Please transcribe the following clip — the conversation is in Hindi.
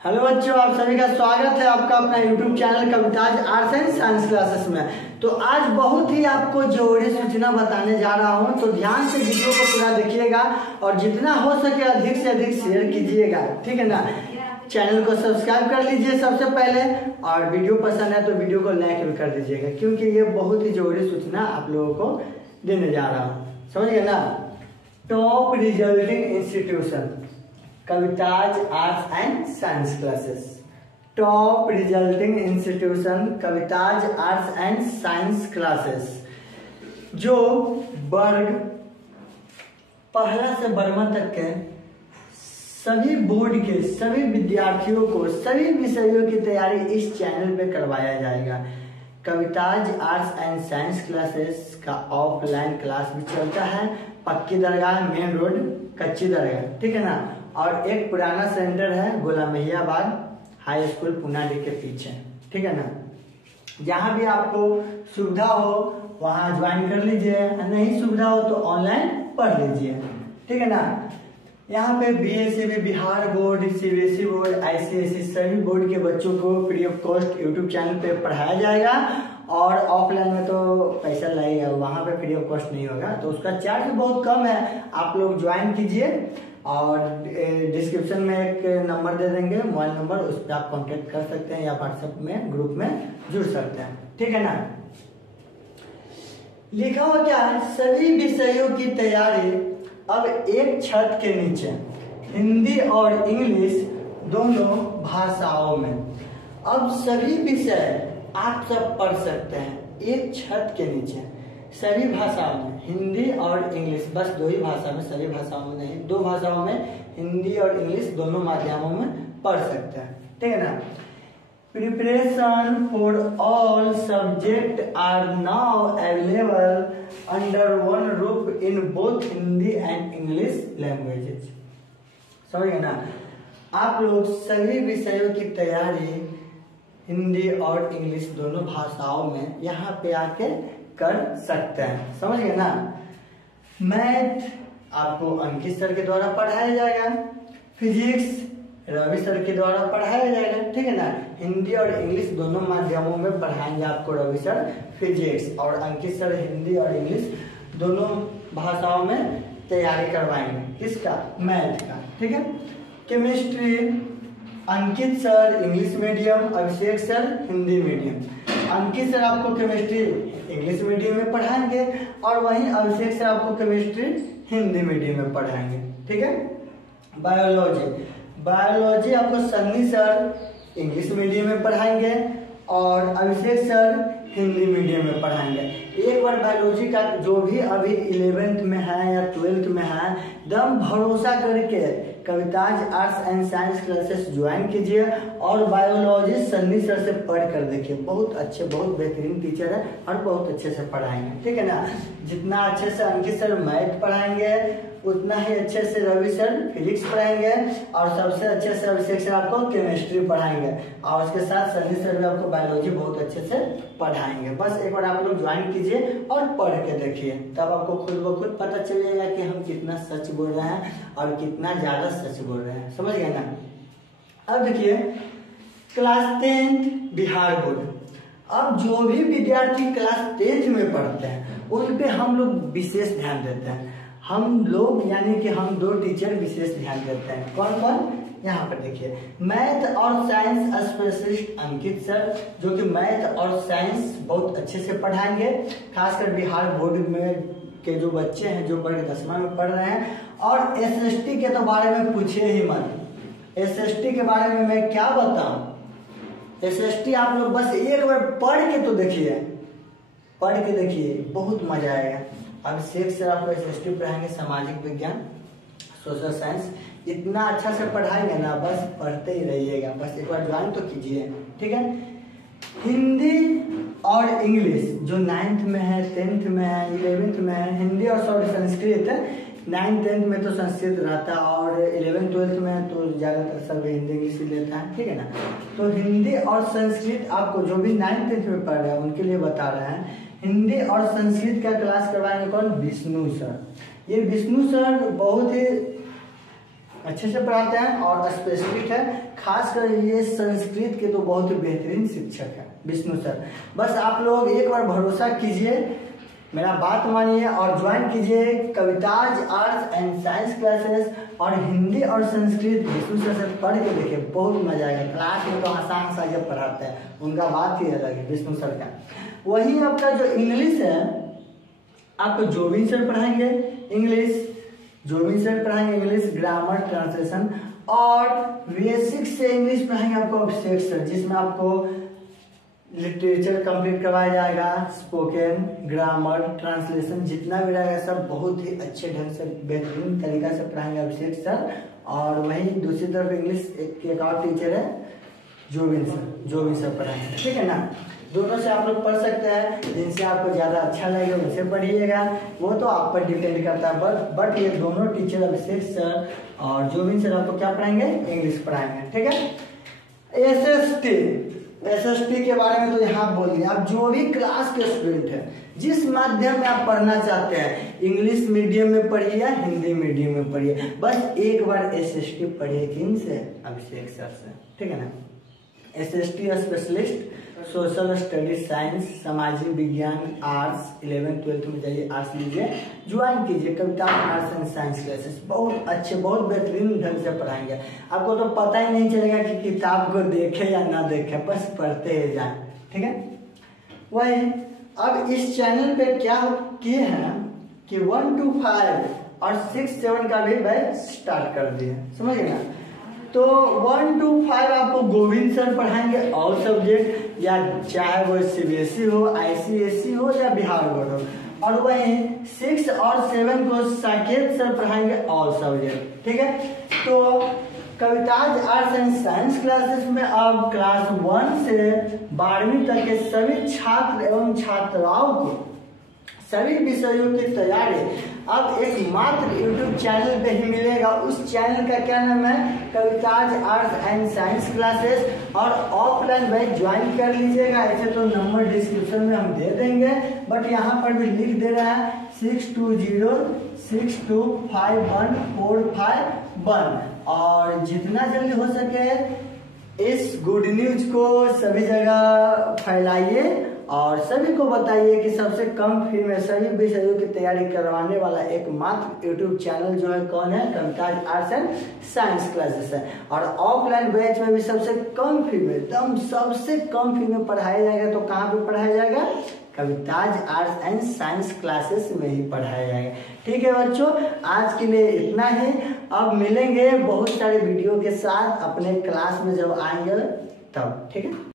हेलो बच्चों, आप सभी का स्वागत है आपका अपना YouTube channel Kavita's arts and science classes में। तो आज बहुत ही आपको जरूरी सूचना बताने जा रहा हूं, तो ध्यान से वीडियो को पूरा देखिएगा और जितना हो सके अधिक से अधिक शेयर कीजिएगा, ठीक है ना। चैनल को सब्सक्राइब कर लीजिए सबसे पहले, और वीडियो पसंद है तो वीडियो को लाइक भी कर दीजिएगा, क्योंकि ये बहुत ही जरूरी सूचना आप लोगों को देने जा रहा हूँ, समझ गए ना। Top resulting institution Kavita's arts and science classes, top resulting institution Kavita's arts and science classes, जो वर्ग पहला से 12वां तक के सभी बोर्ड के सभी विद्यार्थियों को सभी विषयों की तैयारी इस चैनल पे करवाया जाएगा। Kavita's arts and science classes का ऑफलाइन क्लास भी चलता है, पक्की दरगाह, मेन रोड, कच्ची दरगाह, ठीक है ना। और एक पुराना सेंटर है गुलामहियाबाद हाई स्कूल पुनाडी के पीछे, ठीक है ना। जहाँ भी आपको सुविधा हो वहाँ ज्वाइन कर लीजिए, नहीं सुविधा हो तो ऑनलाइन पढ़ लीजिए, ठीक है ना। यहाँ पे BSc Bihar board, CBSE board, ICSE सभी बोर्ड के बच्चों को free of cost YouTube channel पे पढ़ाया जाएगा। और ऑफलाइन में तो पैसा लगेगा, वहाँ पे फ्री ऑफ कॉस्ट नहीं होगा, तो उसका चार्ज बहुत कम है। आप लोग ज्वाइन कीजिए और डिस्क्रिप्शन में एक नंबर दे देंगे, मोबाइल नंबर, उस पर आप कांटेक्ट कर सकते हैं या व्हाट्सएप में ग्रुप में जुड़ सकते हैं, ठीक है ना। लिखा हुआ क्या है, सभी विषयों की तैयारी अब एक छत के नीचे हिंदी और इंग्लिश दोनों भाषाओं में। अब सभी विषय आप सब पढ़ सकते हैं एक छत के नीचे, सभी भाषाओं में, हिंदी और इंग्लिश, बस दो ही भाषा में, सभी भाषाओं में नहीं, दो भाषाओं में हिंदी और इंग्लिश दोनों माध्यमों में पढ़ सकते हैं, ठीक है ना। Preparation for all subject are now available under one roof in both Hindi and English languages, समझ गए ना। आप लोग सभी विषयों की तैयारी हिंदी और इंग्लिश दोनों भाषाओं में यहाँ पे आके कर सकते हैं, समझ गए ना। मैथ आपको अंकित सर के द्वारा पढ़ाया जाएगा, फिजिक्स रवि सर के द्वारा पढ़ाया जाएगा, ठीक है ना। हिंदी और इंग्लिश दोनों माध्यमों में पढ़ाएंगे आपको रवि सर फिजिक्स, और अंकित सर हिंदी और इंग्लिश दोनों भाषाओं में तैयारी करवाएंगे, किसका, मैथ का, ठीक है। केमिस्ट्री अंकित सर इंग्लिश मीडियम, अभिषेक सर हिंदी मीडियम। अंकित सर आपको केमिस्ट्री इंग्लिश मीडियम में पढ़ाएंगे और वहीं अभिषेक सर आपको केमिस्ट्री हिंदी मीडियम में पढ़ाएंगे, ठीक है। बायोलॉजी आपको सन्नी सर इंग्लिश मीडियम में पढ़ाएंगे और अभिषेक सर हिंदी मीडियम में पढ़ाएंगे। एक बार बायोलॉजी का जो भी अभी 11th में है या 12th में है, दम भरोसा करके Kavita's arts and science classes join कीजिए और बायोलॉजी सन्नी सर से पढ़ कर देखिए, बहुत अच्छे, बहुत बेहतरीन टीचर है और बहुत अच्छे से पढ़ाएंगे, ठीक है ना। जितना अच्छे से अंकित सर मैथ पढ़ाएंगे उतना ही अच्छे से रवि सर फिजिक्स पढ़ाएंगे और सबसे अच्छे से अभिषेक सर आपको केमिस्ट्री पढ़ाएंगे और उसके साथ सन्नी सर भी आपको बायोलॉजी बहुत अच्छे से पढ़ाएंगे। बस एक बार आप लोग ज्वाइन कीजिए और पढ़ के देखिए, तब आपको खुद ब खुद पता चलेगा कि हम कितना सच बोल रहे हैं और कितना ज्यादा सच बोल रहे हैं, समझ गए ना। अब देखिए क्लास 10th बिहार बोर्ड, अब जो भी विद्यार्थी क्लास 10th में पढ़ते हैं उन पे हम लोग विशेष ध्यान देते हैं। हम लोग यानी कि हम दो टीचर विशेष ध्यान देते हैं, कौन कौन, यहाँ पर देखिए। मैथ और साइंस स्पेशलिस्ट अंकित सर, जो कि मैथ और साइंस बहुत अच्छे से पढ़ाएंगे, खासकर बिहार बोर्ड में के जो बच्चे हैं जो वर्ग 10वां में पढ़ रहे हैं। और एसएसटी के तो बारे में पूछिए ही मत, एसएसटी के बारे में मैं क्या बताऊं। एसएसटी आप लोग बस एक बार पढ़ के तो देखिए, पढ़ के देखिए, बहुत मजा आएगा। अभिषेक सर आपको एसएसटी पढ़ाएंगे, सामाजिक विज्ञान, सोशल साइंस, इतना अच्छा से पढ़ाएंगे ना, बस पढ़ते ही रहिएगा, बस एक बार ज्वाइन तो कीजिए, ठीक है। हिंदी और इंग्लिश जो 9th में है, 10th में है, 11th में है, हिंदी और संस्कृत 9th 10th में तो संस्कृत रहता है और 11th 12th में तो ज्यादातर सब हिंदी इंग्लिश ही लेता है, ठीक है ना। तो हिंदी और संस्कृत आपको जो भी 9th 10th में पढ़ रहे हैं उनके लिए बता रहे हैं। हिंदी और संस्कृत का क्लास करवाएंगे कौन, विष्णु सर। ये विष्णु सर बहुत ही अच्छे से पढ़ाते हैं और स्पेसिफिक है, खासकर ये संस्कृत के तो बहुत ही बेहतरीन शिक्षक है विष्णु सर। बस आप लोग एक बार भरोसा कीजिए, मेरा बात मानिए और ज्वाइन कीजिए Kavita's arts and science classes. और हिंदी और संस्कृत विष्णु सर से पढ़ के देखिए, बहुत मजा आएगा। क्लास में तो हंसा हंसा जब पढ़ाते हैं, उनका बात ही अलग है विष्णु सर का। वही आपका जो इंग्लिश है, आपको जोबिन सर पढ़ाएंगे इंग्लिश, जोबिन सर पढ़ाएंगे इंग्लिश, ग्रामर, ट्रांसलेशन। और बेसिक से इंग्लिश पढ़ाएंगे आपको अभिषेक सर, जिसमें आपको लिटरेचर कंप्लीट करवाया जाएगा, स्पोकन, ग्रामर, ट्रांसलेशन जितना भी रहेगा सब बहुत ही अच्छे ढंग से बेहतरीन तरीका से पढ़ाएंगे अभिषेक सर। और वहीं दूसरी तरफ इंग्लिश एक और टीचर है जोबिन सर पढ़ाएंगे, ठीक है ना। दोनों से आप लोग पढ़ सकते हैं, जिनसे आपको ज़्यादा अच्छा लगे उनसे पढ़िएगा, वो तो आप पर डिपेंड करता है। बट ये दोनों टीचर अभिषेक सर और जोबिन सर आपको क्या पढ़ाएंगे, इंग्लिश पढ़ाएंगे, ठीक है। एसएसटी के बारे में तो यहाँ बोल दिया। आप जो भी क्लास के स्टूडेंट है, जिस माध्यम में आप पढ़ना चाहते हैं, इंग्लिश मीडियम में पढ़िए या हिंदी मीडियम में पढ़िए, बस एक बार एसएसटी पढ़िए। किन से, अभिषेक सर से, ठीक है ना। SST specialist, social studies, science, सामाजिक विज्ञान, आर्ट्स, 11th-12th में जाइए, आर्ट्स लीजिए, ज्वाइन कीजिए कविता आर्ट्स एंड साइंस क्लासेस। बहुत अच्छे, बहुत बेहतरीन ढंग से पढ़ाएंगे। आपको तो पता ही नहीं चलेगा कि किताब को देखे या ना देखे, बस पढ़ते ही जाए, ठीक है। वही अब इस चैनल पे क्या किए हैं कि 1 to 5 और 6-7 का भी बैच स्टार्ट कर दिए, समझ गए ना। तो 1 to 5 आपको गोविंद सर पढ़ाएंगे ऑल सब्जेक्ट, या चाहे वो सीबीएसई हो, आईसीएसई हो या बिहार बोर्ड हो। और वहीं 6 और 7 को साकेत सर पढ़ाएंगे ऑल सब्जेक्ट, ठीक है। तो Kavita's arts and science classes में अब क्लास 1 से 12वीं तक के सभी छात्र एवं छात्राओं को सभी विषयों की तैयारी अब एक मात्र यूट्यूब चैनल पे ही मिलेगा। उस चैनल का क्या नाम है, Kavita's arts and science classes. और ऑफलाइन बैच ज्वाइन कर लीजिएगा। ऐसे तो नंबर डिस्क्रिप्शन में हम दे देंगे, बट यहाँ पर भी लिख दे रहा है 6206251451। और जितना जल्दी हो सके इस गुड न्यूज को सभी जगह फैलाइए और सभी को बताइए कि सबसे कम फी में सभी विषयों की तैयारी करवाने वाला एकमात्र यूट्यूब चैनल जो है कौन है, Kavita's arts and science classes है। और ऑफलाइन बैच में भी सबसे कम फी में, एकदम सबसे कम फी में पढ़ाया जाएगा। तो कहाँ पे पढ़ाया जाएगा, Kavita's arts and science classes में ही पढ़ाया जाएगा, ठीक है बच्चों। आज के लिए इतना ही, अब मिलेंगे बहुत सारे वीडियो के साथ अपने क्लास में जब आएंगे तब, ठीक है।